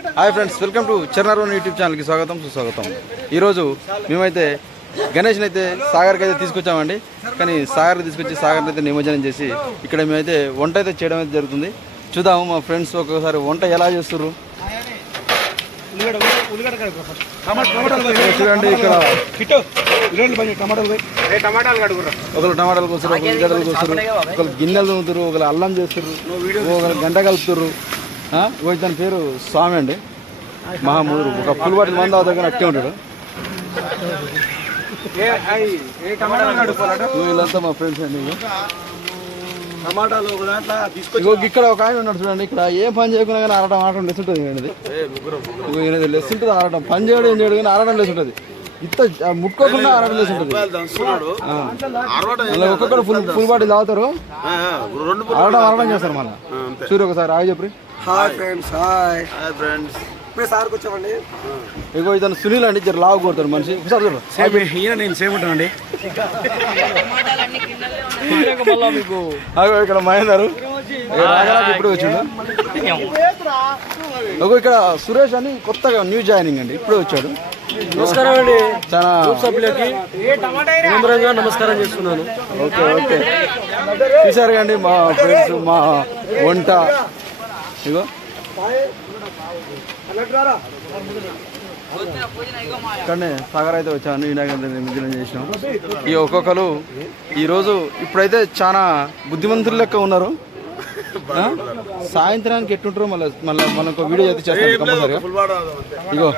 Hi friends welcome to చరణారోన్ YouTube ఛానల్కి స్వాగతం సుస్వాగతం. ఈరోజు మేమైతే గణేష్ని అయితే సాగర్కి అయితే తీసుకొచ్చామండి. కానీ సాగర్ తీసుకొచ్చి సాగర్ని అయితే నిమజ్జనం చేసి ఇక్కడ మేమైతే వంట అయితే చేయడం అయితే జరుగుతుంది. చూద్దాము మా ఫ్రెండ్స్ ఒక్కొక్కసారి వంట ఎలా చేస్తుర్రు? చూడండి ఇక్కడ. ఒకరు టమాటాలు కోసారు ఒకరు ఉల్లిగడ్డలు కోసారు ఒకరు గిన్నెలు తోముతారు ఒకరు అల్లం చేస్తారు ఒకరు గంట కలుపుతారు ఆ, ఇతని పేరు స్వామి అండి. మహామూరు. ఒక ఫుల్ బాటిల్ మంది అవుతాయి అట్టే ఉంటాడు. వీళ్ళంతా మా ఫ్రెండ్స్ అండి. టమాటాలు ఇగో ఇక్కడ ఒక ఆయన ఉన్నాడు చూడండి. ఇక్కడ ఏ పని చేయకుండా కానీ ఆడటం ఆడటం లెస్ ఉంటుంది ఈయనది లెస్ ఉంటుంది ఆడటం పని చేయడం ఏం చేయడం కానీ ఆడటం లెస్ ఉంటుంది ఇంత ఆ, ముట్టుకోకుండా ఆడటం లెస్ ఉంటుంది ఆ. ఒక్కొక్కరు ఫుల్ ఫుల్ బాటిల్ తాగుతారు. ఆ, ఆ, ఆడటం ఆడటం చేస్తారు మళ్ళీ. సూర్య ఒకసారి ఆగి చెప్పి hi friends hi hi friends ఇప్పుడు సార్కి వచ్చామండి. ఇగో ఇతను సునీల్ అండి జర లావు కొడతాడు మనిషి. ఒకసారి చూడు. ఈయన నేను సేమ్ ఉంటానండి. అగో ఇక్కడ మహేందర్. ఇప్పుడు వచ్చిండు? అగో ఇక్కడ సురేష్ అని కొత్తగా న్యూ జాయినింగ్ అండి ఇప్పుడే వచ్చాడు. నమస్కారం అండి. చాలా సభ్యులకి వినమ్రంగా నమస్కారం చేస్తున్నాను. Okay okay. చూసారు కండి మా ఫ్రెండ్స్ మా వంట. ఇగో. కానీ సాగర్ అయితే వచ్చాను వినాయక నిమజ్జనం చేసినాం. ఈ ఒక్కొక్కరు ఈరోజు ఇప్పుడైతే చాలా బుద్ధిమంతులు లెక్క ఉన్నారు. సాయంత్రానికి ఎట్టుంటారు మళ్ళీ మళ్ళీ మనకు వీడియో అయితే చేస్తాం కంపల్సరీగా. ఇగో.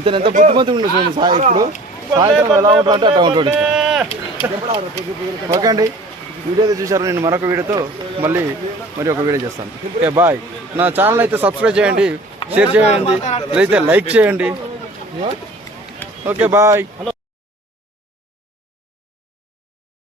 ఇతను ఎంత బుద్ధిమంతుడు ఉండదు చూడండి సాయి ఇప్పుడు. సాయంత్రం ఎలా ఉంటాడు అంటే అట్లా ఉంటాడు ఓకే అండి. వీడియో అయితే చూశారు నేను మరొక వీడియోతో మళ్ళీ మరి ఒక వీడియో చేస్తాను. Okay bye. నా ఛానల్ అయితే సబ్స్క్రైబ్ చేయండి షేర్ చేయండి అయితే లైక్ చేయండి. Okay bye.